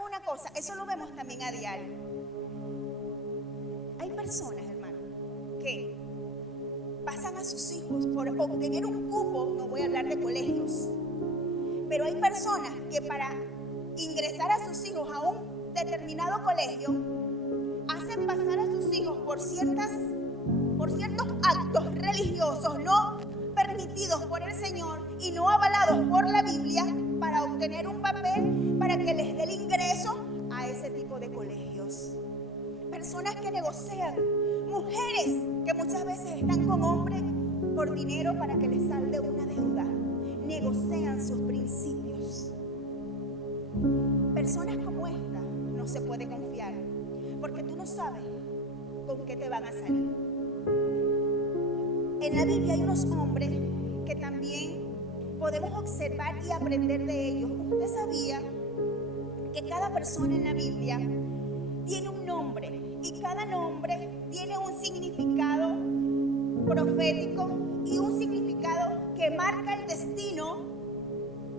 una cosa, eso lo vemos también a diario. Hay personas, hermano, que pasan a sus hijos por obtener un cupo, no voy a hablar de colegios, pero hay personas que para ingresar a sus hijos a un determinado colegio, hacen pasar a sus hijos por ciertos actos religiosos no permitidos por el Señor y no avalados por la Biblia para obtener un papel para que les dé el ingreso a ese tipo de colegios. Personas que negocian, mujeres que muchas veces están con hombres por dinero para que les salde una deuda, negocian sus principios. Personas como esta no se puede confiar, porque tú no sabes con qué te van a salir. En la Biblia hay unos hombres que también podemos observar y aprender de ellos. ¿Usted sabía que cada persona en la Biblia tiene un nombre y cada nombre tiene un significado profético y un significado que marca el destino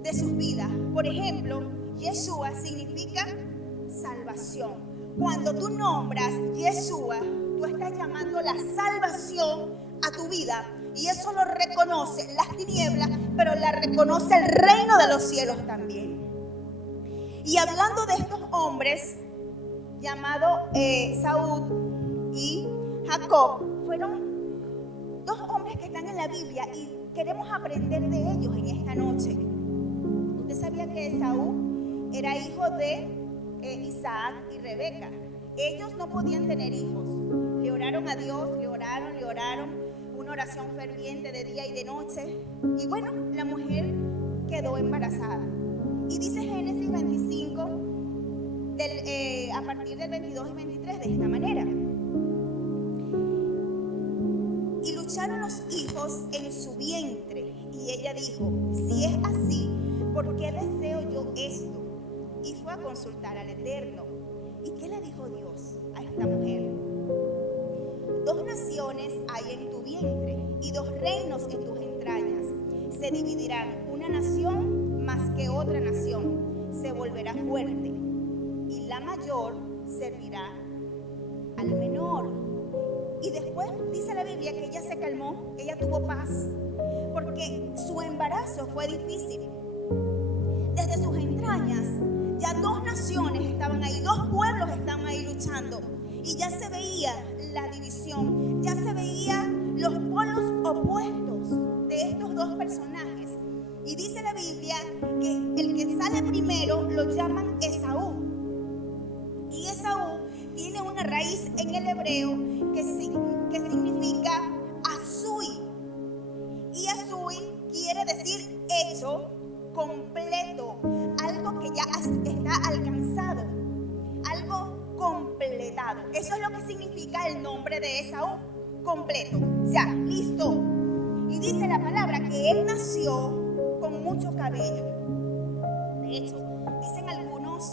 de sus vidas? Por ejemplo, Yeshua significa salvación. Cuando tú nombras Yeshua, tú estás llamando la salvación a tu vida, y eso lo reconoce las tinieblas, pero la reconoce el reino de los cielos también. Y hablando de estos hombres llamados Saúl y Jacob, fueron dos hombres que están en la Biblia y queremos aprender de ellos en esta noche. ¿Usted sabía que Saúl era hijo de Isaac y Rebeca? Ellos no podían tener hijos. Le oraron a Dios, le oraron, una oración ferviente de día y de noche. Y bueno, la mujer quedó embarazada. Y dice Génesis 25, a partir del 22 y 23, de esta manera. Y lucharon los hijos en su vientre. Y ella dijo, si es así, ¿por qué deseo yo esto? Y fue a consultar al Eterno. ¿Y qué le dijo Dios a esta mujer? 2 naciones hay en tu vientre y 2 reinos en tus entrañas. Se dividirán, una nación más que otra nación. Se volverá fuerte y la mayor servirá al menor. Y después dice la Biblia que ella se calmó, ella tuvo paz, porque su embarazo fue difícil. Desde sus entrañas ya 2 naciones estaban ahí, 2 pueblos estaban ahí luchando. Y ya se veía la división, ya se veían los polos opuestos de estos 2 personajes. Y dice la Biblia que el que sale primero lo llaman Esaú. Y Esaú tiene una raíz en el hebreo que significa Azui. Y Azui quiere decir hecho, completo, algo que ya está alcanzado, algo completado. Eso es lo que significa el nombre de Esaú, completo, o sea, listo. Y dice la palabra que él nació con mucho cabello. De hecho, dicen algunos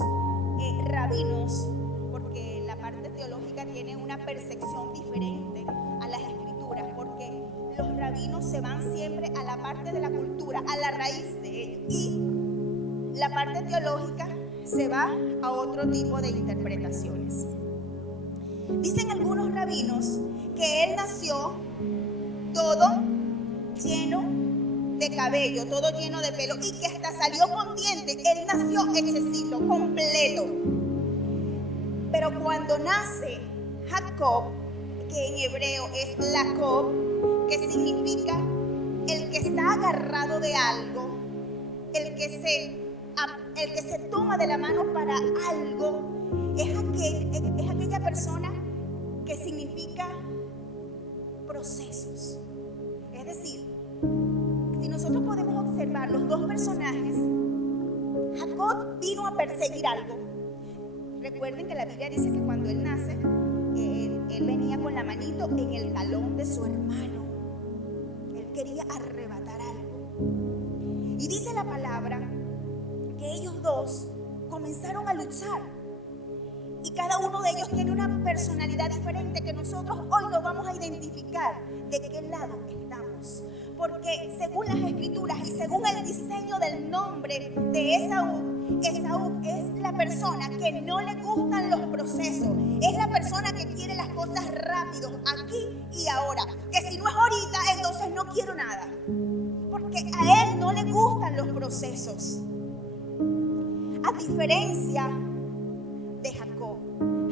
rabinos, porque la parte teológica tiene una percepción diferente a las escrituras, porque los rabinos se van siempre a la parte de la cultura, a la raíz de ello, y la parte teológica se va a otro tipo de interpretaciones. Dicen algunos rabinos que él nació todo lleno de cabello, todo lleno de pelo, y que hasta salió con dientes. Él nació hechecito, completo. Pero cuando nace Jacob, que en hebreo es Jacob, que significa el que está agarrado de algo, el que se toma de la mano para algo, es aquella persona que significa procesos. Es decir, si nosotros podemos observar los 2 personajes, Jacob vino a perseguir algo. Recuerden que la Biblia dice que cuando él nace, él venía con la manito en el talón de su hermano. Él quería arrebatar algo. Y dice la palabra que ellos 2 comenzaron a luchar. Y cada uno de ellos tiene una personalidad diferente que nosotros hoy nos vamos a identificar de qué lado estamos. Porque según las escrituras y según el diseño del nombre de Esaú, Esaú es la persona que no le gustan los procesos. Es la persona que quiere las cosas rápido, aquí y ahora. Que si no es ahorita, entonces no quiero nada. Porque a él no le gustan los procesos. A diferencia de Jacob.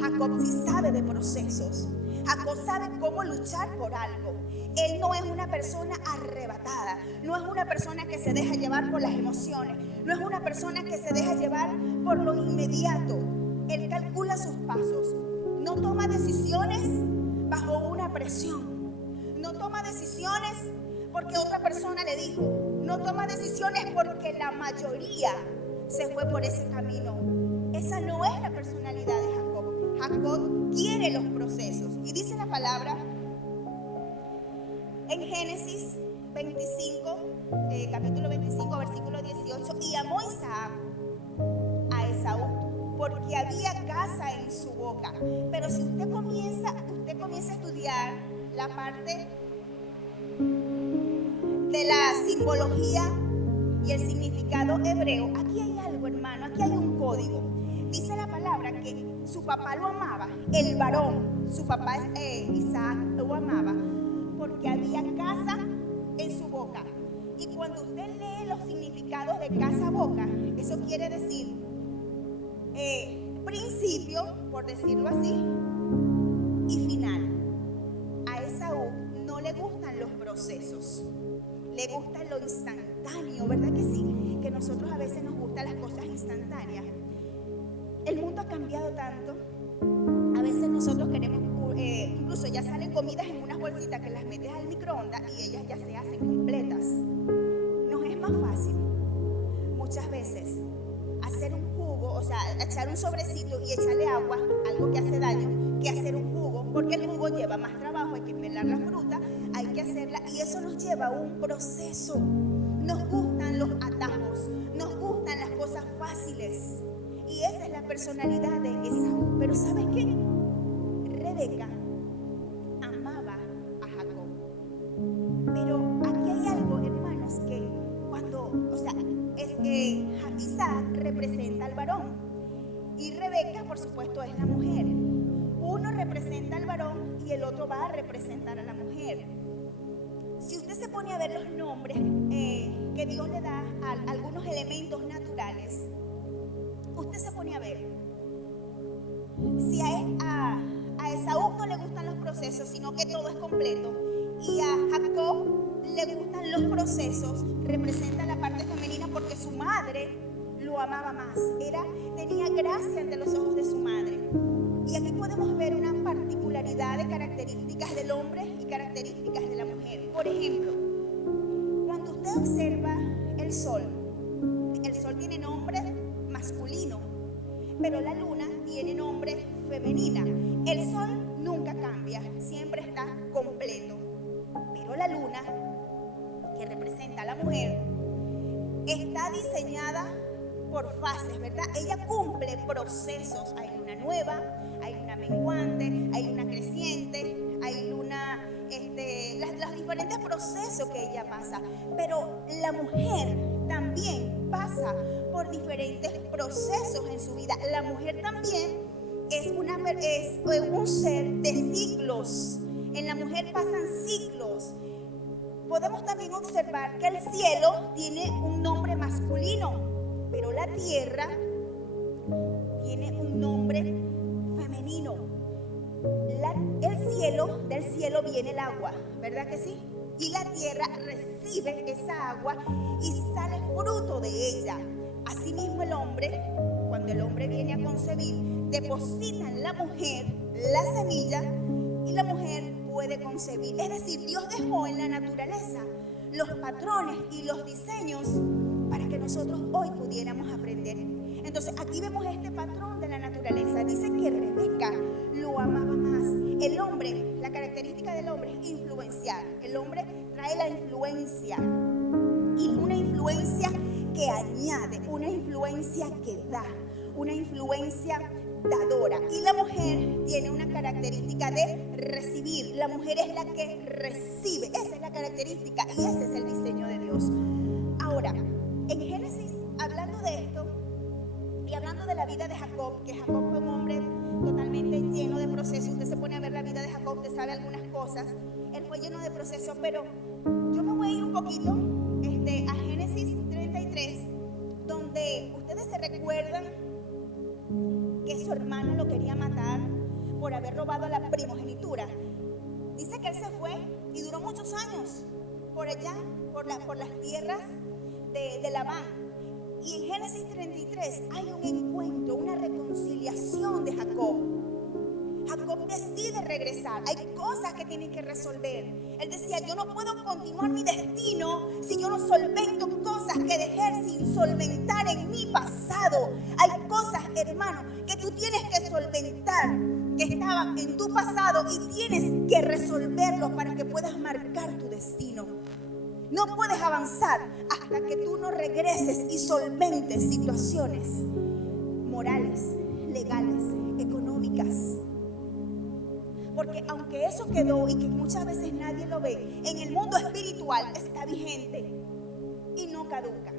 Jacob sí sabe de procesos. Jacob sabe cómo luchar por algo. Él no es una persona arrebatada. No es una persona que se deja llevar por las emociones. No es una persona que se deja llevar por lo inmediato. Él calcula sus pasos. No toma decisiones bajo una presión. No toma decisiones porque otra persona le dijo. No toma decisiones porque la mayoría se fue por ese camino. Esa no es la personalidad de Jacob. Jacob quiere los procesos. Y dice la palabra en Génesis 25, capítulo 25, versículo 18. Y amó Isaac a Esaú porque había caza en su boca. Pero si usted comienza a estudiar la parte de la simbología y el significado hebreo, aquí hay algo, hermano, aquí hay un código. Dice la palabra que su papá lo amaba, el varón, su papá Isaac lo amaba porque había caza en su boca. Y cuando usted lee los significados de caza-boca, eso quiere decir principio, por decirlo así, y final. A Esaú no le gustan los procesos. Le gusta lo instantáneo, ¿verdad que sí? Que nosotros a veces nos gustan las cosas instantáneas. El mundo ha cambiado tanto. A veces nosotros queremos, incluso ya salen comidas en unas bolsitas que las metes al microondas y ellas ya se hacen completas. Nos es más fácil muchas veces hacer un jugo, o sea, echar un sobrecito y echarle agua, algo que hace daño, que hacer un jugo, porque el jugo lleva más trabajo, hay que pelar la fruta, hay que hacerla y eso nos lleva a un proceso. Nos gustan los atajos, nos gustan las cosas fáciles y esa es la personalidad de Esaú. Pero ¿sabes qué? Rebeca amaba a Jacob. Pero aquí hay algo, hermanos, que cuando, es que Isaac representa al varón y Rebeca, por supuesto, es la mujer. Uno representa al varón y el otro va a representar a la mujer. Si usted se pone a ver los nombres que Dios le da a algunos elementos naturales, usted se pone a ver. Si a Esaú no le gustan los procesos, sino que todo es completo, y a Jacob le gustan los procesos, representa la parte femenina porque su madre lo amaba más. Tenía gracia ante los ojos de su madre. Y aquí podemos ver una particularidad de características del hombre y características de la mujer. Por ejemplo, cuando usted observa el sol tiene nombre masculino, pero la luna tiene nombre femenina. El sol nunca cambia, siempre está completo. Pero la luna, que representa a la mujer, está diseñada por fases, ¿verdad? Ella cumple procesos. Hay luna nueva, hay luna menguante, hay luna creciente, hay luna, los diferentes procesos que ella pasa. Pero la mujer también pasa por diferentes procesos en su vida. La mujer también es un ser de ciclos. En la mujer pasan ciclos. Podemos también observar que el cielo tiene un nombre masculino, pero la tierra tiene un nombre femenino. Del cielo viene el agua, ¿verdad que sí? Y la tierra recibe esa agua y sale fruto de ella. Asimismo el hombre, cuando el hombre viene a concebir, deposita en la mujer la semilla y la mujer puede concebir. Es decir, Dios dejó en la naturaleza los patrones y los diseños para que nosotros hoy pudiéramos aprender. Entonces aquí vemos este patrón de la naturaleza. Dice que Rebeca lo amaba más. El hombre, la característica del hombre es influenciar. El hombre trae la influencia, y una influencia que añade, una influencia que da, una influencia dadora. Y la mujer tiene una característica de recibir. La mujer es la que recibe. Esa es la característica y ese es el diseño de Dios. Ahora, en Génesis, hablando de esto, Y hablando de la vida de Jacob, que Jacob fue un hombre totalmente lleno de procesos. Usted se pone a ver la vida de Jacob, usted sabe algunas cosas. Él fue lleno de procesos, pero yo me voy a ir un poquito a Génesis 33, donde ustedes se recuerdan que su hermano lo quería matar por haber robado la primogenitura. Dice que él se fue y duró muchos años por allá, por las tierras de Labán. Y en Génesis 33 hay un encuentro, una reconciliación de Jacob. Jacob decide regresar. Hay cosas que tiene que resolver. Él decía, yo no puedo continuar mi destino si yo no solvento cosas que dejé sin solventar en mi pasado. Hay cosas, hermano, que tú tienes que solventar, que estaban en tu pasado, y tienes que resolverlos para que puedas marcar tu destino. No puedes avanzar hasta que tú no regreses y solventes situaciones morales, legales, económicas. Porque aunque eso quedó y que muchas veces nadie lo ve, en el mundo espiritual está vigente y no caduca.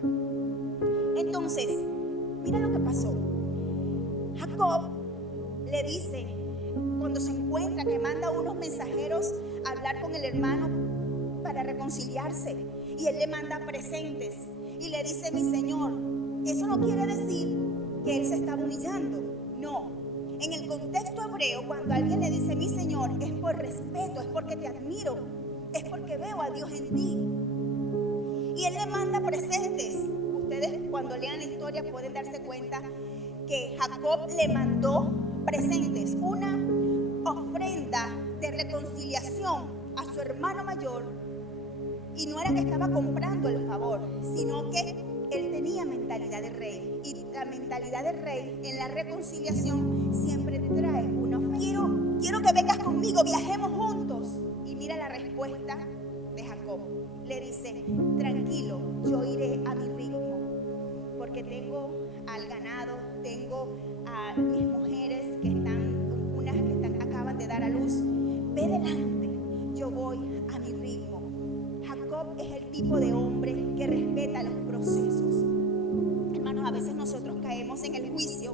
Entonces, mira lo que pasó. Jacob le dice, cuando se encuentra, que manda unos mensajeros a hablar con el hermano para reconciliarse, y él le manda presentes y le dice, mi señor, eso no quiere decir que él se estaba humillando. No, en el contexto hebreo, cuando alguien le dice mi señor, es por respeto, es porque te admiro, es porque veo a Dios en ti. Y él le manda presentes. Ustedes cuando lean la historia pueden darse cuenta que Jacob le mandó presentes, una ofrenda de reconciliación a su hermano mayor. Y no era que estaba comprando el favor, sino que él tenía mentalidad de rey. Y la mentalidad de rey en la reconciliación siempre trae una ofrenda. Quiero que vengas conmigo, viajemos juntos. Y mira la respuesta de Jacob. Le dice, tranquilo, yo iré a mi ritmo, porque tengo al ganado, tengo a mis mujeres unas que acaban de dar a luz. Ve delante, yo voy a mi ritmo. Jacob es el tipo de hombre que respeta los procesos. Hermanos, a veces nosotros caemos en el juicio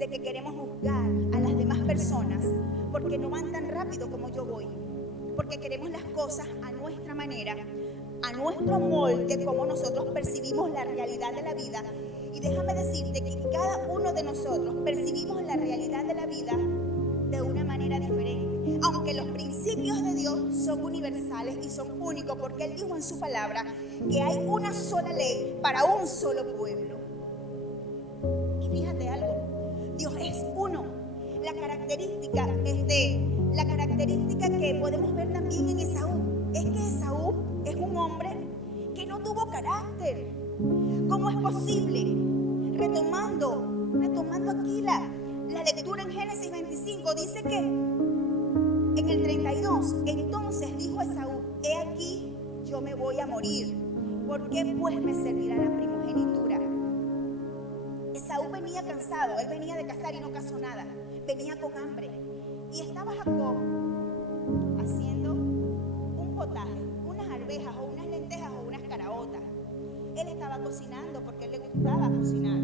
de que queremos juzgar a las demás personas porque no van tan rápido como yo voy, porque queremos las cosas a nuestra manera, a nuestro molde, como nosotros percibimos la realidad de la vida. Y déjame decirte que cada uno de nosotros percibimos la realidad de la vida de una manera diferente, aunque los principios de Dios son universales y son únicos, porque Él dijo en su palabra que hay una sola ley para un solo pueblo. Y fíjate algo, Dios es uno. La característica que podemos ver también en Esaú es que Esaú es un hombre que no tuvo carácter. ¿Cómo es posible? Retomando aquí la lectura en Génesis 25, dice que en el 32, entonces dijo Esaú, he aquí, yo me voy a morir. ¿Por qué pues me servirá la primogenitura? Esaú venía cansado, él venía de cazar y no cazó nada, venía con hambre. Y estaba Jacob haciendo un potaje, unas arvejas o unas lentejas o unas caraotas. Él estaba cocinando porque a él le gustaba cocinar.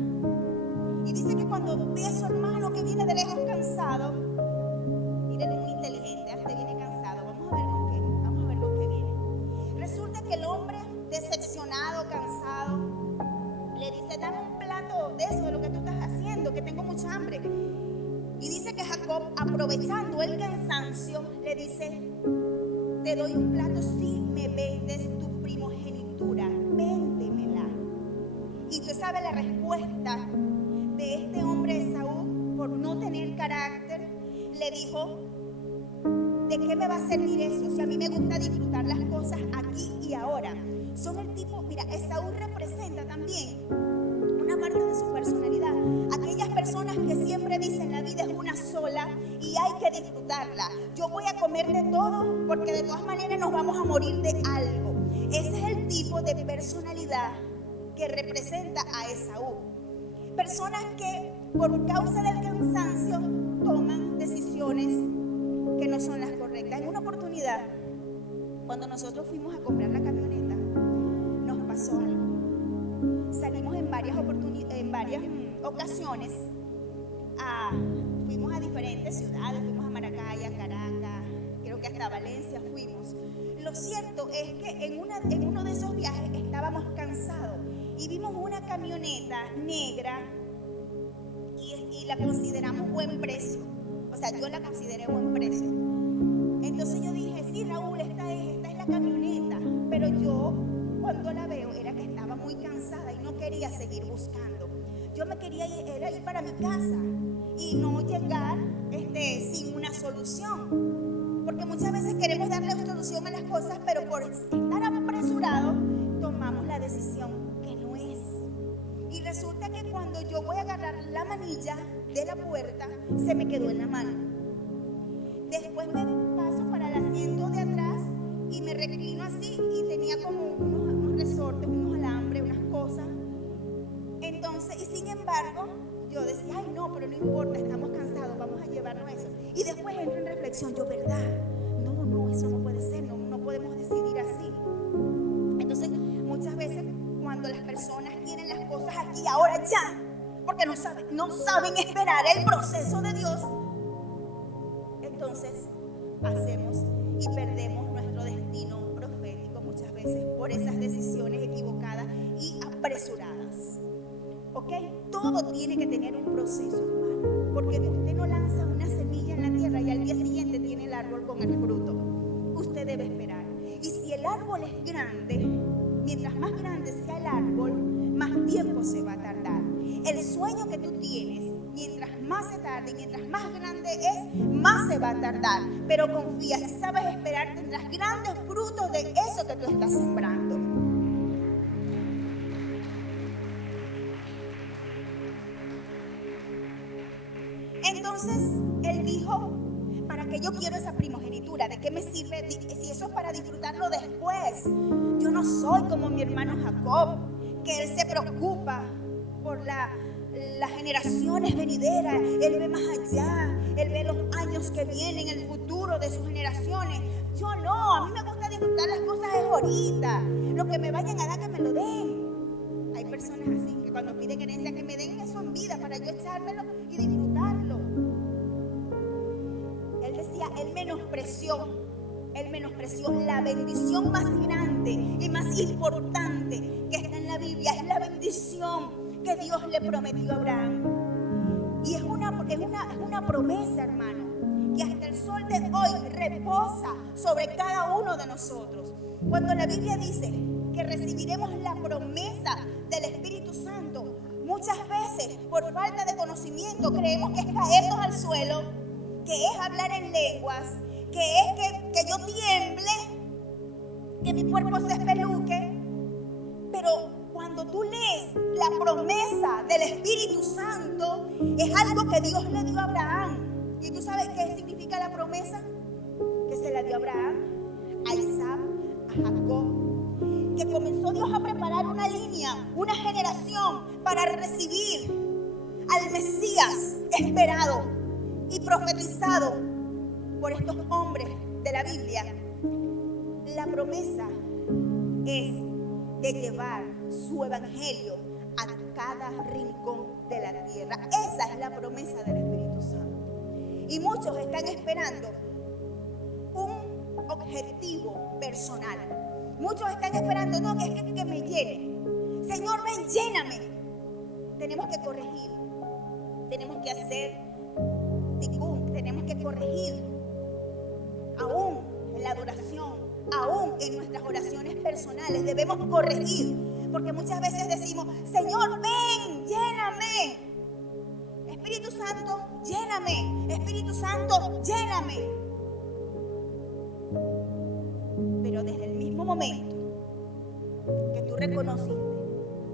Y dice que cuando ve a su hermano que viene de lejos cansado, miren, muy inteligente, hasta viene cansado, vamos a ver con qué viene. Resulta que el hombre decepcionado, cansado, le dice, dame un plato de eso, de lo que tú estás haciendo, que tengo mucha hambre. Y dice que Jacob, aprovechando el cansancio, le dice, te doy un plato si me vendes tu primogenitura, véndemela. Y tú sabes la respuesta de este hombre Esaú, por no tener carácter, le dijo, ¿de qué me va a servir eso? Si a mí me gusta disfrutar las cosas aquí y ahora. Son el tipo, mira, Esaú representa también una parte de su personalidad. Aquellas personas que siempre dicen la vida es una sola y hay que disfrutarla. Yo voy a comer de todo porque de todas maneras nos vamos a morir de algo. Ese es el tipo de personalidad que representa a Esaú. Personas que por causa del cansancio toman decisiones que no son las correctas. En una oportunidad, cuando nosotros fuimos a comprar la camioneta, nos pasó algo. Salimos en varias ocasiones fuimos a diferentes ciudades, fuimos a Maracay, a Caracas, creo que hasta Valencia fuimos. Lo cierto es que en uno de esos viajes estábamos cansados y vimos una camioneta negra y la consideramos buen precio. O sea, yo la consideré buen precio. Entonces yo dije, sí, Raúl, esta es la camioneta. Pero yo, cuando la veo, era que estaba muy cansada y no quería seguir buscando. Yo me quería ir para mi casa y no llegar sin una solución. Porque muchas veces queremos darle solución a las cosas, pero por estar apresurados, tomamos la decisión que no es. Y resulta que cuando yo voy a agarrar la manilla de la puerta, se me quedó en la mano. Después me paso para el asiento de atrás y me reclino así y tenía como unos resortes, unos alambres, unas cosas. Entonces, y sin embargo, yo decía, ay no, pero no importa, estamos cansados, vamos a llevarnos eso. Y después entro en reflexión, yo, ¿verdad? No, eso no puede ser, no podemos decidir así. Entonces, muchas veces cuando las personas quieren las cosas aquí, ahora ya, porque no saben esperar el proceso de Dios, entonces hacemos y perdemos nuestro destino profético muchas veces por esas decisiones equivocadas y apresuradas. ¿Ok? Todo tiene que tener un proceso, hermano, porque usted no lanza una semilla en la tierra y al día siguiente tiene el árbol con el fruto. Usted debe esperar. Y si el árbol es grande, mientras más grande sea el árbol, más tiempo se va a tardar. El sueño que tú tienes, mientras más se tarde y mientras más grande es, más se va a tardar. Pero confía, si sabes esperar, tendrás grandes frutos de eso que tú estás sembrando. Entonces, él dijo, ¿para qué yo quiero esa primogenitura? ¿De qué me sirve si eso es para disfrutarlo después? Yo no soy como mi hermano Jacob, que él se preocupa por las generaciones venideras. Él ve más allá, él ve los años que vienen, el futuro de sus generaciones. Yo no, a mí me gusta disfrutar las cosas de ahorita. Lo que me vayan a dar, que me lo den. Hay personas así que cuando piden herencia, que me den eso en vida para yo echármelo y disfrutarlo. Él decía, él menospreció la bendición más grande y más importante que está en la Biblia. Es la bendición que Dios le prometió a Abraham. Y es una promesa, hermano, que hasta el sol de hoy reposa sobre cada uno de nosotros. Cuando la Biblia dice que recibiremos la promesa del Espíritu Santo, muchas veces por falta de conocimiento creemos que es caernos al suelo, que es hablar en lenguas, que es que yo tiemble, que mi cuerpo se espeluque. Pero cuando tú lees la promesa del Espíritu Santo, es algo que Dios le dio a Abraham. ¿Y tú sabes qué significa la promesa? Que se la dio a Abraham, a Isaac, a Jacob. Que comenzó Dios a preparar una línea, una generación para recibir al Mesías esperado y profetizado por estos hombres de la Biblia. La promesa es de llevar su evangelio a cada rincón de la tierra. Esa es la promesa del Espíritu Santo. Y muchos están esperando un objetivo personal. Muchos están esperando, no, que me llene. Señor, ven, lléname. Tenemos que corregir. Tenemos que hacer tikkun. Tenemos que corregir. Aún en la adoración, aún en nuestras oraciones personales, debemos corregir. Porque muchas veces decimos, Señor, ven, lléname. Espíritu Santo, lléname. Espíritu Santo, lléname. Pero desde el mismo momento que tú reconociste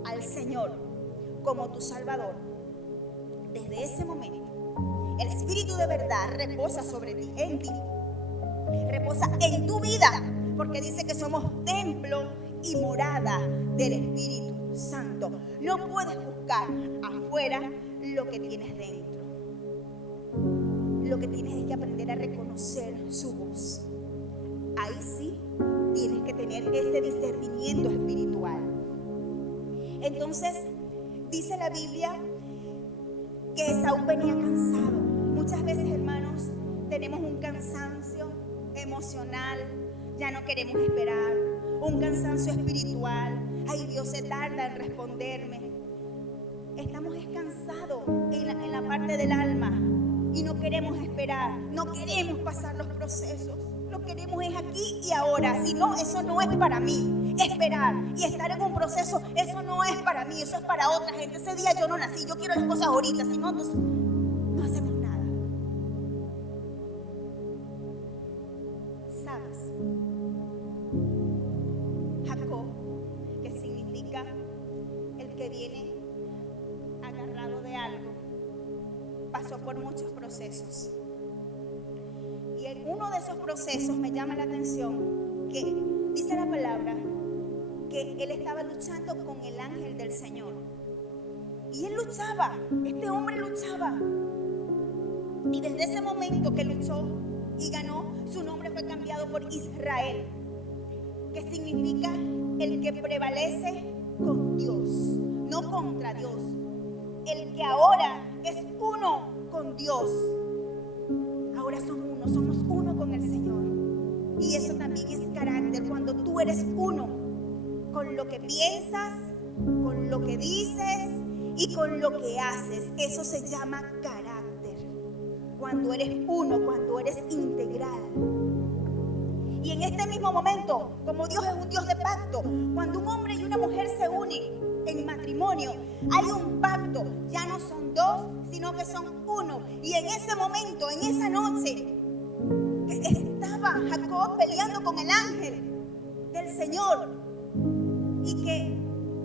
al Señor como tu Salvador, desde ese momento el Espíritu de verdad reposa sobre ti, en ti, reposa en tu vida, porque dice que somos templo y morada del Espíritu Santo. No puedes buscar afuera lo que tienes dentro. Lo que tienes es que aprender a reconocer su voz. Ahí sí tienes que tener ese discernimiento espiritual. Entonces, dice la Biblia que Esaú venía cansado. Muchas veces, hermanos, tenemos un cansancio emocional, ya no queremos esperar, un cansancio espiritual. Ay, Dios se tarda en responderme. Estamos cansados en la parte del alma y no queremos esperar, no queremos pasar los procesos. Lo queremos es aquí y ahora. Si no, eso no es para mí. Esperar y estar en un proceso, eso no es para mí, eso es para otra gente. Ese día yo no nací, yo quiero las cosas ahorita. Si no, entonces no hacemos nada. ¿Sabes? Jacob, que significa el que viene agarrado de algo, pasó por muchos procesos. Y en uno de esos procesos me llama la atención que dice la palabra que él estaba luchando con el ángel del Señor. Y él luchaba, este hombre luchaba. Y desde ese momento que luchó y ganó, su nombre fue cambiado por Israel, que significa el que prevalece con Dios, no contra Dios. El que ahora es uno con Dios. Ahora somos uno con el Señor. Y eso también es carácter, cuando tú eres uno con lo que piensas, con lo que dices y con lo que haces. Eso se llama carácter. Cuando eres uno, cuando eres integral. Y en este mismo momento, como Dios es un Dios de pacto, cuando un hombre y una mujer se unen en matrimonio, hay un pacto. Ya no son dos, sino que son uno. Y en ese momento, en esa noche, que estaba Jacob peleando con el ángel del Señor, y que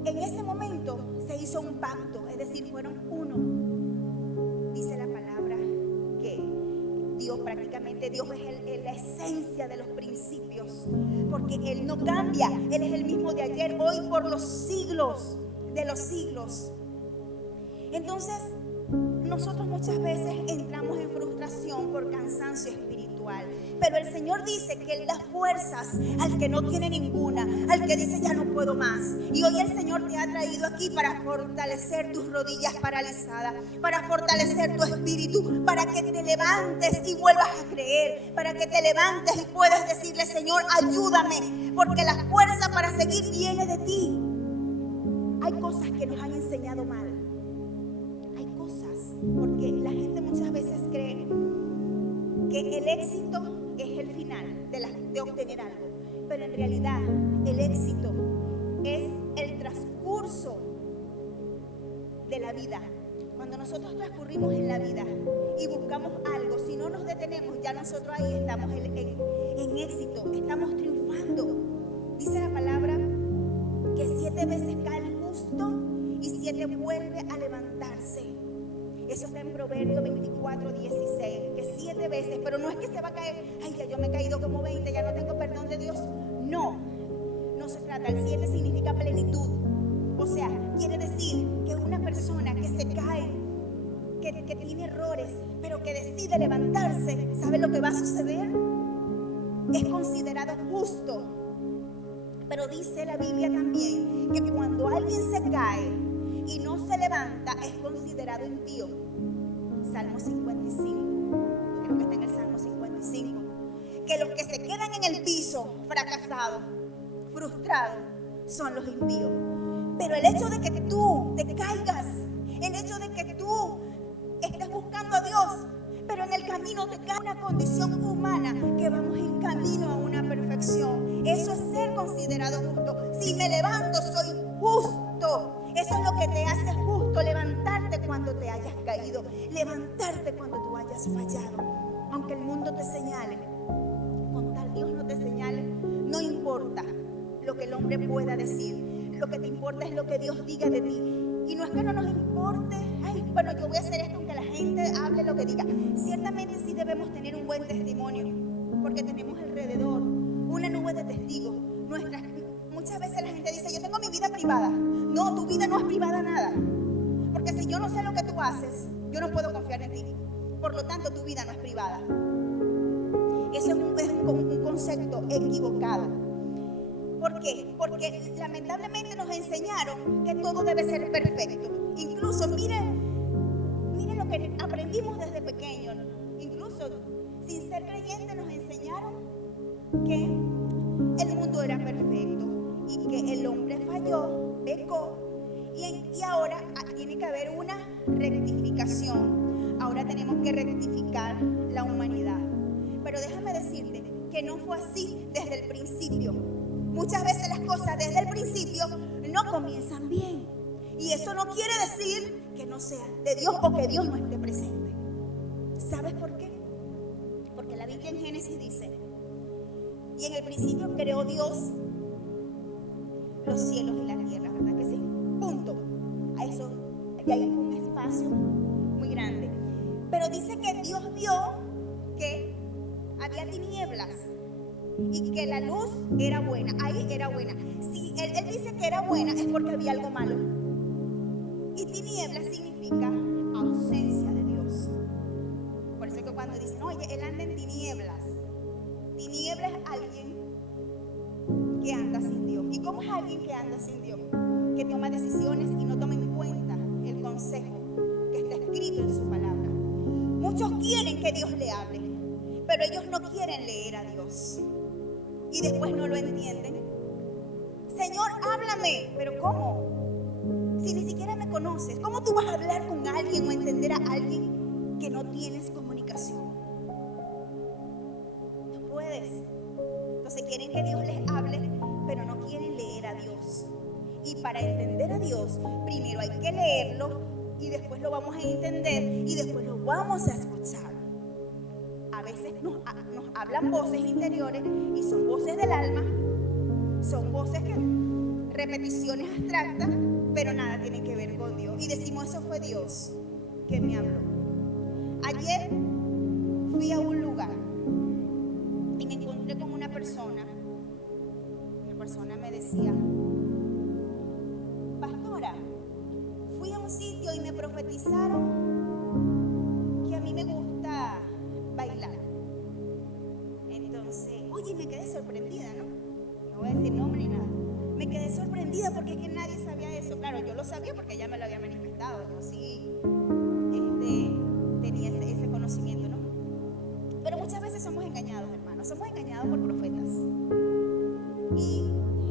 en ese momento se hizo un pacto, es decir, fueron uno. Dice la palabra que Dios, prácticamente Dios es la esencia de los principios, porque Él no cambia. Él es el mismo de ayer, hoy, por los siglos de los siglos. Entonces, nosotros muchas veces entramos en frustración por cansancio espiritual, pero el Señor dice que Él da fuerzas al que no tiene ninguna, al que dice ya no puedo más. Y hoy el Señor te ha traído aquí para fortalecer tus rodillas paralizadas, para fortalecer tu espíritu, para que te levantes y vuelvas a creer, para que te levantes y puedas decirle: Señor, ayúdame, porque la fuerza para seguir viene de ti. Hay cosas que nos han enseñado mal. Hay cosas, porque la gente muchas veces cree que el éxito es el final de obtener algo, pero en realidad el éxito es el transcurso de la vida. Cuando nosotros transcurrimos en la vida y buscamos algo, si no nos detenemos, ya nosotros ahí estamos en éxito, estamos triunfando. Dice la palabra que 7 veces cae el justo y 7 vuelve a levantarse. Eso está en Proverbios 24:16, que 7 veces, pero no es que se va a caer, ay, ya yo me he caído como 20, ya no tengo perdón de Dios. No se trata. El 7 significa plenitud. O sea, quiere decir que una persona que se cae, que tiene errores, pero que decide levantarse, ¿sabe lo que va a suceder? Es considerado justo. Pero dice la Biblia también que cuando alguien se cae y no se levanta, es considerado impío. Salmo 55, creo que está en el Salmo 55, que los que se quedan en el piso fracasados, frustrados, son los impíos. Pero el hecho de que tú te caigas, el hecho de que tú estés buscando a Dios, pero en el camino te cae una condición humana, que vamos en camino a una perfección, eso es ser considerado justo. Si me levanto, soy justo. Eso es lo que te hace justo, levantarte cuando te hayas caído, levantarte cuando tú hayas fallado. Aunque el mundo te señale, con tal Dios no te señale, no importa lo que el hombre pueda decir. Lo que te importa es lo que Dios diga de ti. Y no es que no nos importe, ay, bueno, yo voy a hacer esto aunque la gente hable lo que diga. Ciertamente sí debemos tener un buen testimonio, porque tenemos alrededor una nube de testigos. Muchas veces la gente dice: yo tengo mi vida privada. No, tu vida no es privada nada. Porque si yo no sé lo que tú haces, yo no puedo confiar en ti. Por lo tanto, tu vida no es privada. Eso es un concepto equivocado. ¿Por qué? Porque lamentablemente nos enseñaron que todo debe ser perfecto. Incluso miren lo lo que aprendimos desde pequeños. Incluso sin ser creyentes nos enseñaron que el mundo era perfecto y que el hombre falló, pecó, y ahora tiene que haber una rectificación. Ahora tenemos que rectificar la humanidad. Pero déjame decirte que no fue así desde el principio. Muchas veces las cosas desde el principio no comienzan bien. Y eso no quiere decir que no sea de Dios o que Dios no esté presente. ¿Sabes por qué? Porque la Biblia en Génesis dice: y en el principio creó Dios los cielos y la tierra, ¿verdad que sí? Punto. A eso ya hay un espacio muy grande. Pero dice que Dios vio que había tinieblas y que la luz era buena. Ahí era buena. Si él dice que era buena, es porque había algo malo. Y tinieblas significa ausencia de Dios. Por eso es que cuando dicen, oye, él anda en tinieblas. Tinieblas es alguien que anda sin Dios. ¿Y cómo es alguien que anda sin Dios? Que toma decisiones y no toma en cuenta el consejo que está escrito en su palabra. Muchos quieren que Dios le hable, pero ellos no quieren leer a Dios. Y después no lo entienden. Señor, háblame. ¿Pero cómo? Si ni siquiera me conoces, ¿cómo tú vas a hablar con alguien o entender a alguien que no tienes comunicación? No puedes. Entonces quieren que Dios les hable, pero no quieren leer a Dios. Y para entender a Dios, primero hay que leerlo y después lo vamos a entender y después lo vamos a escuchar. A veces nos hablan voces interiores y son voces del alma, son voces que repeticiones abstractas, pero nada tienen que ver con Dios. Y decimos, eso fue Dios que me habló. Ayer fui a un lugar y me encontré con una persona. La persona me decía, pastora, fui a un sitio y me profetizaron que a mí me gusta bailar. Entonces, oye, me quedé sorprendida, ¿no? No voy a decir nombre ni nada. Me quedé sorprendida porque es que nadie sabía eso. Claro, yo lo sabía porque ella me lo había manifestado. Yo sí tenía ese conocimiento, ¿no? Pero muchas veces somos engañados, hermanos. Somos engañados por profetas. Y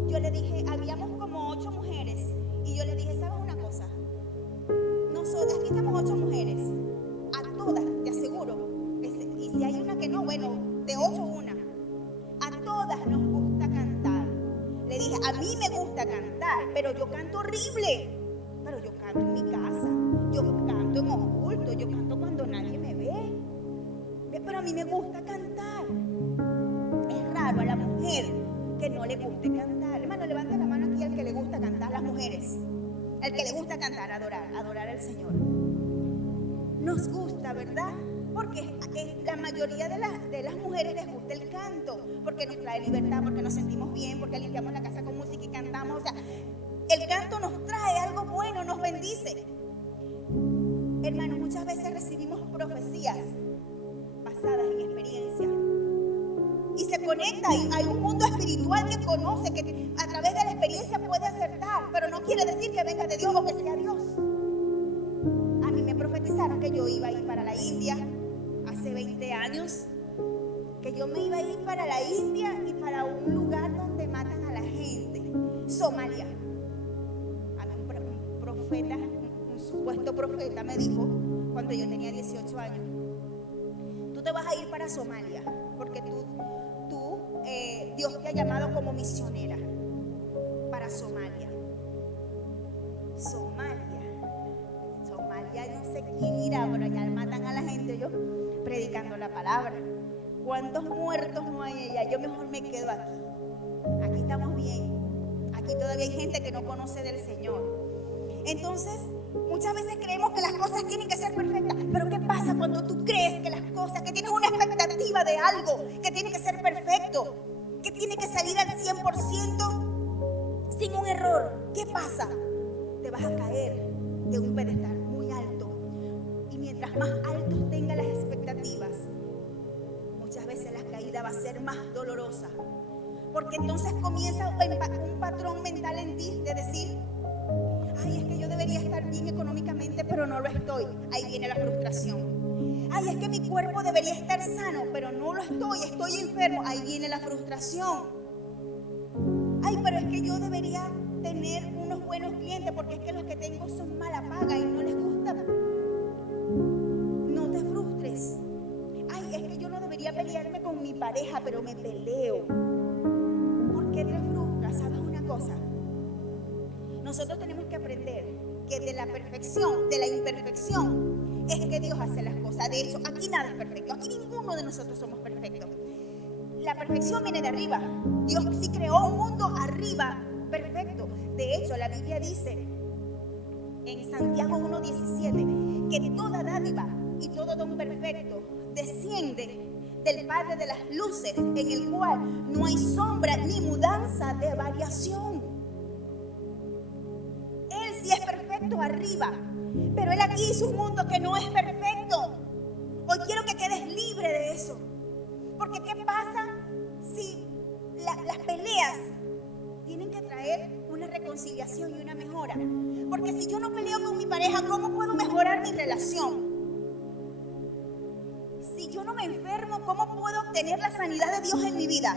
yo le dije, habíamos como 8 mujeres. Y yo le dije, ¿sabes una cosa? Nosotras, aquí estamos 8 mujeres. A todas, te aseguro. Y si hay una que no, bueno, de 8 una. A todas nos gusta cantar. Le dije, a mí me gusta cantar, pero yo canto horrible. Pero yo canto en mi casa, yo canto en oculto, yo canto cuando nadie me ve. Pero a mí me gusta cantar. Es raro a la mujer que no le guste cantar. Hermano, levante la mano aquí al que le gusta cantar, las mujeres. El que le gusta cantar, adorar al Señor. Nos gusta, ¿verdad? Porque la mayoría de las mujeres les gusta el canto, porque nos trae libertad, porque nos sentimos bien, porque limpiamos la casa con música y cantamos. O sea, el canto nos trae algo bueno, nos bendice. Hermanos, muchas veces recibimos profecías basadas en experiencia. Y se conecta, hay un mundo espiritual que conoce, que a través de la experiencia puede acertar, pero no quiere decir que venga de Dios o que sea Dios. A mí me profetizaron que yo iba a ir para la India hace 20 años, que yo me iba a ir para la India y para un lugar donde matan a la gente, Somalia. A mí un profeta, un supuesto profeta me dijo, cuando yo tenía 18 años, tú te vas a ir para Somalia, porque Dios te ha llamado como misionera para Somalia. Somalia, no sé quién irá, pero allá matan a la gente, yo predicando la palabra. ¿Cuántos muertos no hay allá? Yo mejor me quedo aquí. Aquí estamos bien. Aquí todavía hay gente que no conoce del Señor. Entonces, muchas veces creemos que las cosas tienen que ser perfectas. Pero ¿qué pasa cuando tú crees que las cosas, que tienes una expectativa de algo, que tiene que ser perfecto, que tiene que salir al 100% sin un error? ¿Qué pasa? Te vas a caer de un pedestal muy alto. Y mientras más altos tengas las expectativas, muchas veces la caída va a ser más dolorosa. Porque entonces comienza un patrón mental en ti de decir, Ay, es que yo debería estar bien económicamente, pero no lo estoy. Ahí viene la frustración. Ay, es que mi cuerpo debería estar sano, pero no lo estoy enfermo. Ahí viene la frustración. Ay, pero es que yo debería tener unos buenos clientes, porque es que los que tengo son mala paga y no les gusta. No te frustres. Ay, es que yo no debería pelearme con mi pareja, pero me peleo. ¿Por qué te frustras? ¿Sabes una cosa? Nosotros tenemos que aprender que de la perfección, de la imperfección, es que Dios hace las cosas. De hecho, aquí nada es perfecto. Aquí ninguno de nosotros somos perfectos. La perfección viene de arriba. Dios sí creó un mundo arriba perfecto. De hecho, la Biblia dice en Santiago 1:17 que toda dádiva y todo don perfecto desciende del Padre de las luces, en el cual no hay sombra ni mudanza de variación. Él sí es perfecto arriba, pero Él aquí hizo un mundo que no es perfecto. Hoy quiero que quedes libre de eso. Porque ¿qué pasa si las peleas tienen que traer una reconciliación y una mejora? Porque si yo no peleo con mi pareja, ¿cómo puedo mejorar mi relación? Si yo no me enfermo, ¿cómo puedo obtener la sanidad de Dios en mi vida?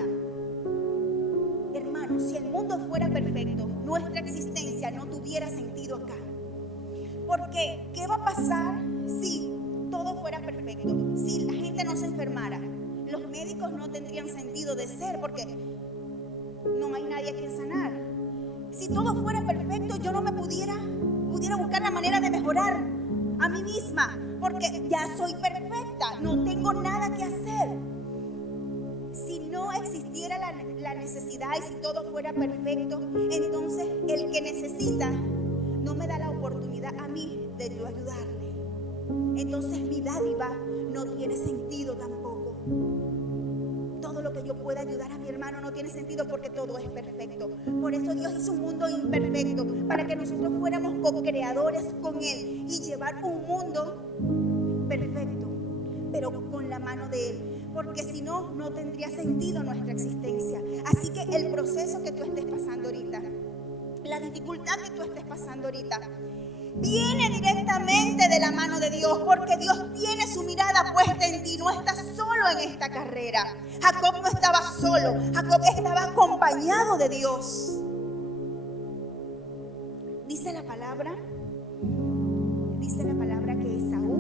Hermanos, si el mundo fuera perfecto, nuestra existencia no tuviera sentido acá. Porque, ¿qué va a pasar si todo fuera perfecto? Si la gente no se enfermara, los médicos no tendrían sentido de ser, porque no hay nadie a quien sanar. Si todo fuera perfecto, yo no me pudiera buscar la manera de mejorar a mí misma, porque ya soy perfecta, no tengo nada que hacer. Si no existiera la necesidad y si todo fuera perfecto, entonces el que necesita no me da la oportunidad a mí de yo ayudarle. Entonces mi dádiva no tiene sentido tampoco. Todo lo que yo pueda ayudar a mi hermano no tiene sentido porque todo es perfecto. Por eso Dios hizo un mundo imperfecto, para que nosotros fuéramos co-creadores con Él y llevar un mundo perfecto, pero con la mano de Él. Porque si no, no tendría sentido nuestra existencia. Así que el proceso que tú estés pasando ahorita, la dificultad que tú estés pasando ahorita, viene directamente de la mano de Dios, porque Dios tiene su mirada puesta en ti. No estás solo en esta carrera. Jacob no estaba solo, Jacob estaba acompañado de Dios. Dice la palabra que Esaú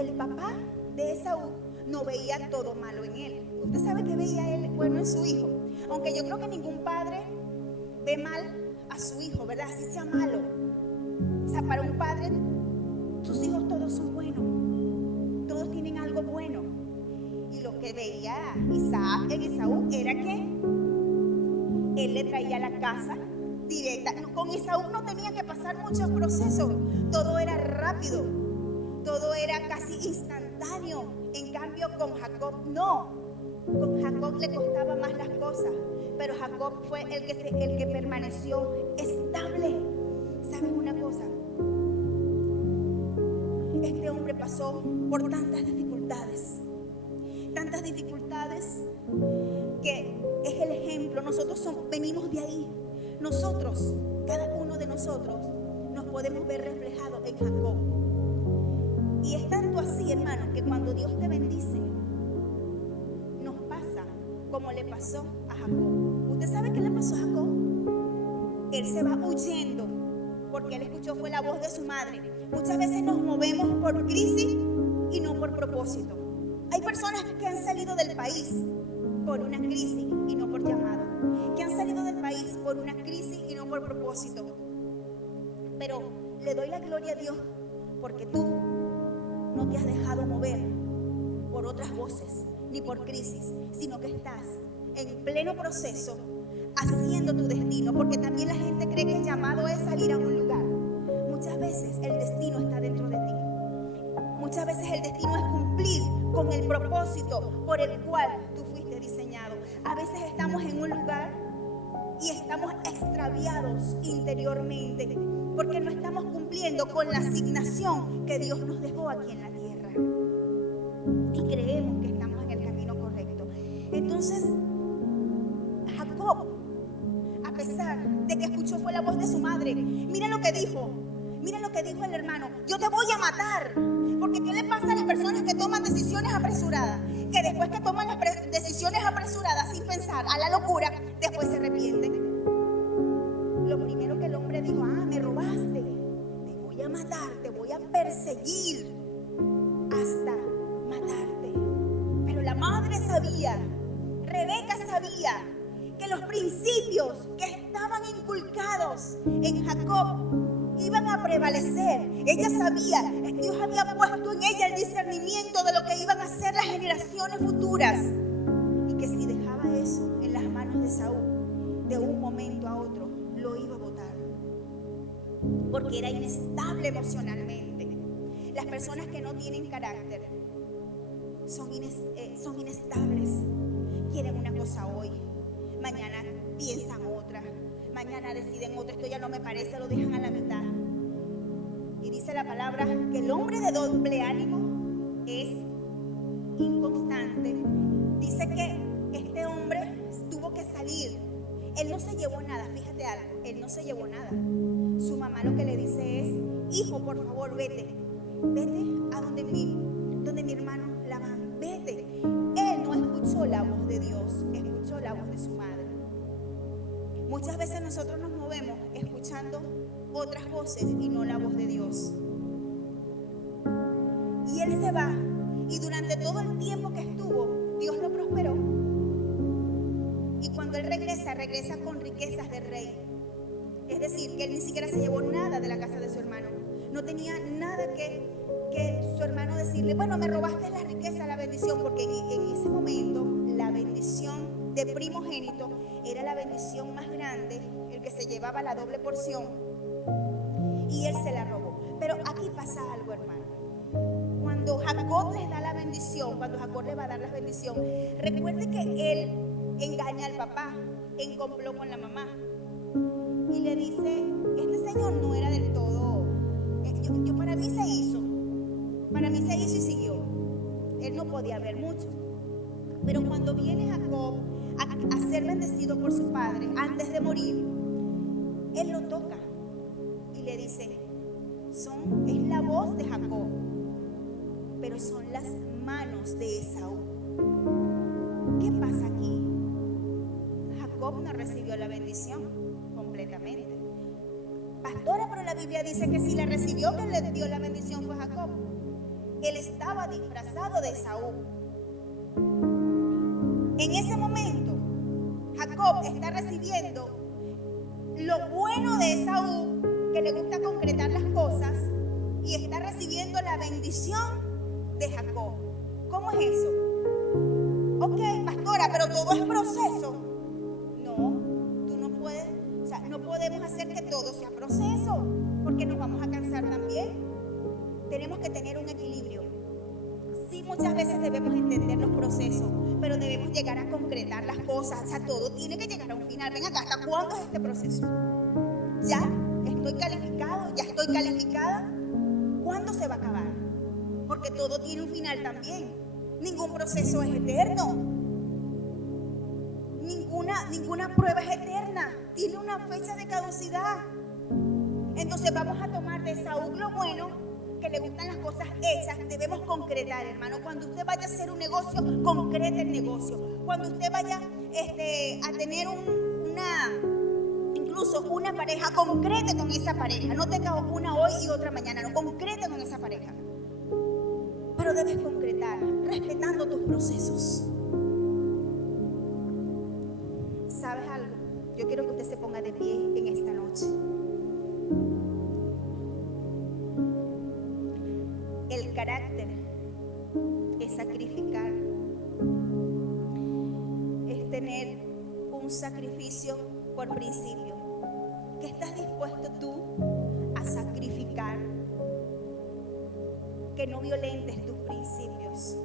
el papá de Esaú no veía todo malo en él. Usted sabe que veía él bueno en su hijo, aunque yo creo que ningún padre ve mal a su hijo, ¿verdad? Así sea malo. O sea, para un padre, sus hijos todos son buenos, todos tienen algo bueno. Y lo que veía Isaac en Esaú era que él le traía la casa directa. Con Esaú no tenía que pasar muchos procesos, todo era rápido, todo era casi instantáneo. En cambio con Jacob no. Con Jacob le costaba más las cosas, pero Jacob fue el que permaneció estable. ¿Sabes una cosa? Este hombre pasó por tantas dificultades que es el ejemplo. Nosotros venimos de ahí. Nosotros, cada uno de nosotros, nos podemos ver reflejados en Jacob. Y es tanto así, hermano, que cuando Dios te bendice, nos pasa como le pasó a Jacob. ¿Usted sabe qué le pasó a Jacob? Él se va huyendo porque él escuchó fue la voz de su madre. Muchas veces nos movemos por crisis y no por propósito. Hay personas que han salido del país por una crisis y no por llamado, que han salido del país por una crisis y no por propósito. Pero le doy la gloria a Dios porque tú no te has dejado mover por otras voces ni por crisis, sino que estás en pleno proceso haciendo tu destino, porque también la gente cree que el llamado es salir a un lugar. Muchas veces el destino está dentro de ti. Muchas veces el destino es cumplir con el propósito por el cual tú fuiste diseñado. A veces estamos en un lugar y estamos extraviados interiormente porque no estamos cumpliendo con la asignación que Dios nos dejó aquí en la tierra y creemos que estamos en el camino correcto. Entonces Jacob, a pesar de que escuchó fue la voz de su madre. Mira lo que dijo. Mira lo que dijo el hermano. Yo te voy a matar. Porque ¿qué le pasa a las personas que toman decisiones apresuradas? Que después que toman las decisiones apresuradas sin pensar a la locura, después se arrepienten. Lo primero que el hombre dijo: me robaste. Te voy a matar, te voy a perseguir hasta matarte. Pero la madre sabía, Rebeca sabía que los principios que estaban inculcados en Jacob iban a prevalecer. Ella sabía, Dios había puesto en ella el discernimiento de lo que iban a hacer las generaciones futuras, y que si dejaba eso en las manos de Saúl, de un momento a otro lo iba a botar, porque era inestable emocionalmente. Las personas que no tienen carácter son inestables. Quieren una cosa hoy, mañana piensan otra, mañana deciden otra. Esto ya no me parece, lo dejan a la mitad. Y dice la palabra que el hombre de doble ánimo es inconstante. Dice que este hombre tuvo que salir. Él no se llevó nada, fíjate algo, él no se llevó nada. Su mamá lo que le dice es: hijo, por favor, vete a donde mi hermano Labán, vete. Él no escuchó la voz de Dios, escuchó la voz de su madre. Muchas veces nosotros nos movemos escuchando otras voces y no la voz de Dios. Y él se va, y durante todo el tiempo que estuvo, Dios lo prosperó. Y cuando él regresa con riquezas de rey. Es decir, que él ni siquiera se llevó nada de la casa de su hermano. No tenía nada que su hermano decirle: bueno, me robaste la riqueza, la bendición, porque en ese momento la bendición de primogénito era la bendición más grande, el que se llevaba la doble porción, y él se la robó. Pero aquí pasa algo, hermano. Cuando Jacob les da la bendición, cuando Jacob le va a dar la bendición, recuerde que él engaña al papá, encompló con la mamá y le dice: este señor no era del todo, para mí se hizo y siguió. Él no podía ver mucho. Pero cuando viene Jacob a ser bendecido por su padre antes de morir, él lo toca y le dice: es la voz de Jacob, pero son las manos de Esaú. ¿Qué pasa aquí? Jacob no recibió la bendición completamente. Pastora, pero la Biblia dice que si la recibió, que le dio la bendición fue Jacob. Él estaba disfrazado de Esaú. En ese momento, Jacob está recibiendo lo bueno de Esaú, que le gusta concretar las cosas, y está recibiendo la bendición de Jacob. ¿Cómo es eso? Ok, pastora, pero todo es proceso. No, tú no puedes, no podemos hacer que todo sea proceso, porque nos vamos a cansar también. Tenemos que tener un equilibrio. Sí, muchas veces debemos entender los procesos, pero debemos llegar a concretar las cosas. Todo tiene que llegar a un final. Ven acá, ¿hasta cuándo es este proceso? ¿Ya estoy calificado? ¿Ya estoy calificada? ¿Cuándo se va a acabar? Porque todo tiene un final también. Ningún proceso es eterno. Ninguna prueba es eterna. Tiene una fecha de caducidad. Entonces vamos a tomar de Saúl lo bueno, que le gustan las cosas hechas. Debemos concretar, hermano. Cuando usted vaya a hacer un negocio, concrete el negocio. Cuando usted vaya a tener incluso una pareja, concrete con esa pareja. No tenga una hoy y otra mañana, no, concrete con esa pareja. Pero debes concretar, respetando tus procesos. ¿Sabes algo? Yo quiero que usted se ponga de pie en esta noche. El carácter es sacrificar, es tener un sacrificio por principio. ¿Qué estás dispuesto tú a sacrificar? Que no violentes tus principios.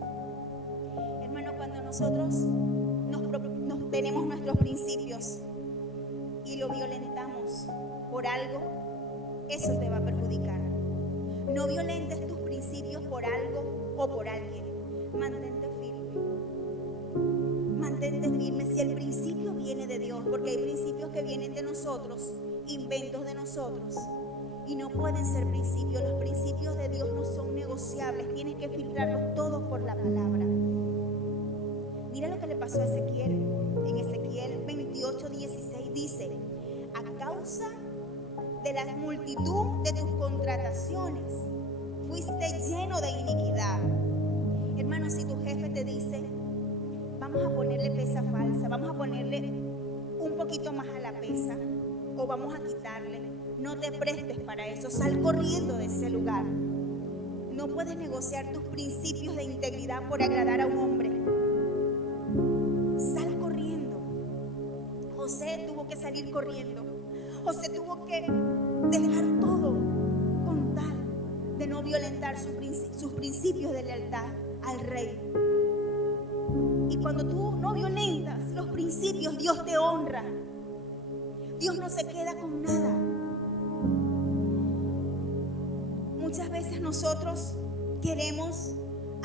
Hermano, cuando nosotros nos tenemos nuestros principios y lo violentamos por algo, eso te va a perjudicar. No violentes tus principios por algo o por alguien. Mantente firme. Mantente definirme si el principio viene de Dios, porque hay principios que vienen de nosotros, inventos de nosotros, y no pueden ser principios. Los principios de Dios no son negociables, tienes que filtrarlos todos por la palabra. Mira lo que le pasó a Ezequiel. En Ezequiel 28:16 dice: a causa de la multitud de tus contrataciones fuiste lleno de iniquidad. Hermano, si tu jefe te dice: vamos a ponerle pesa falsa, vamos a ponerle un poquito más a la pesa, o vamos a quitarle, no te prestes para eso, sal corriendo de ese lugar. No puedes negociar tus principios de integridad por agradar a un hombre. Sal corriendo. José tuvo que salir corriendo. José tuvo que dejar todo con tal de no violentar sus principios de lealtad al rey. Y cuando tú no violentas los principios, Dios te honra. Dios no se queda con nada. Muchas veces nosotros queremos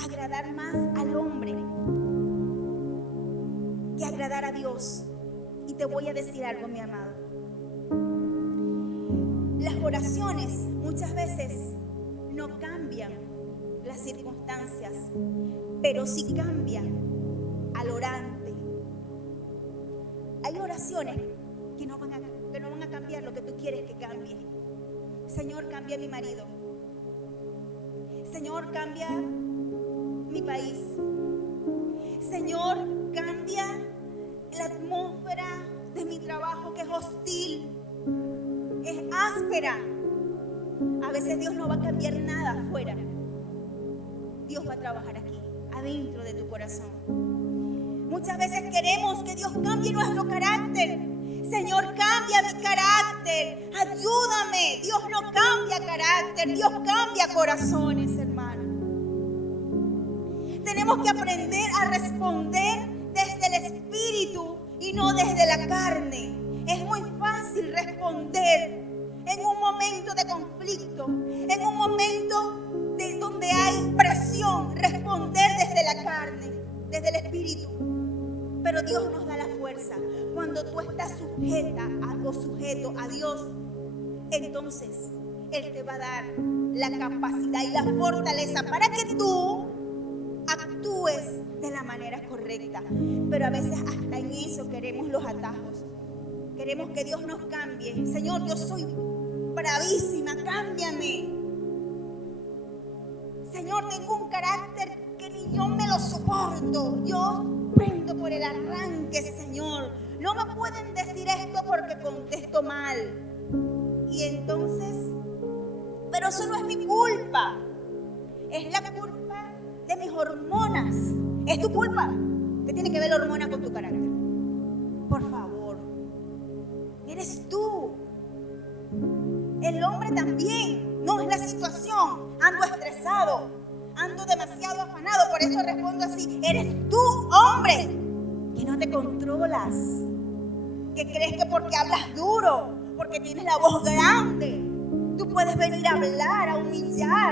agradar más al hombre que agradar a Dios. Y te voy a decir algo, mi amado. Las oraciones muchas veces no cambian las circunstancias, pero sí cambian al orante. Hay oraciones que no van a cambiar lo que tú quieres que cambie. Señor, cambia mi marido. Señor, cambia mi país. Señor, cambia la atmósfera de mi trabajo, que es hostil, es áspera. A veces Dios no va a cambiar nada afuera. Dios va a trabajar aquí, adentro de tu corazón. Muchas veces queremos que Dios cambie nuestro carácter. Señor, cambia mi carácter, ayúdame. Dios no cambia carácter, Dios cambia corazones, hermano. Tenemos que aprender a responder desde el espíritu y no desde la carne. Es muy fácil responder en un momento de conflicto, en un momento donde hay presión, responder desde la carne, desde el espíritu. Pero Dios nos da la fuerza. Cuando tú estás sujeto a Dios, entonces Él te va a dar la capacidad y la fortaleza para que tú actúes de la manera correcta. Pero a veces hasta en eso queremos los atajos. Queremos que Dios nos cambie. Señor, yo soy bravísima, cámbiame. Señor, tengo un carácter que ni yo me lo soporto. Yo prendo por el arranque, Señor. No me pueden decir esto porque contesto mal. Y entonces, pero eso no es mi culpa. Es la culpa de mis hormonas. Es tu culpa. ¿Qué tiene que ver la hormona con tu carácter? Por favor. Eres tú. El hombre también. No es la situación. Ando estresado. Ando demasiado afanado. Por eso respondo así. Eres tú, hombre, que no te controlas. Que crees que porque hablas duro, porque tienes la voz grande, tú puedes venir a hablar, a humillar.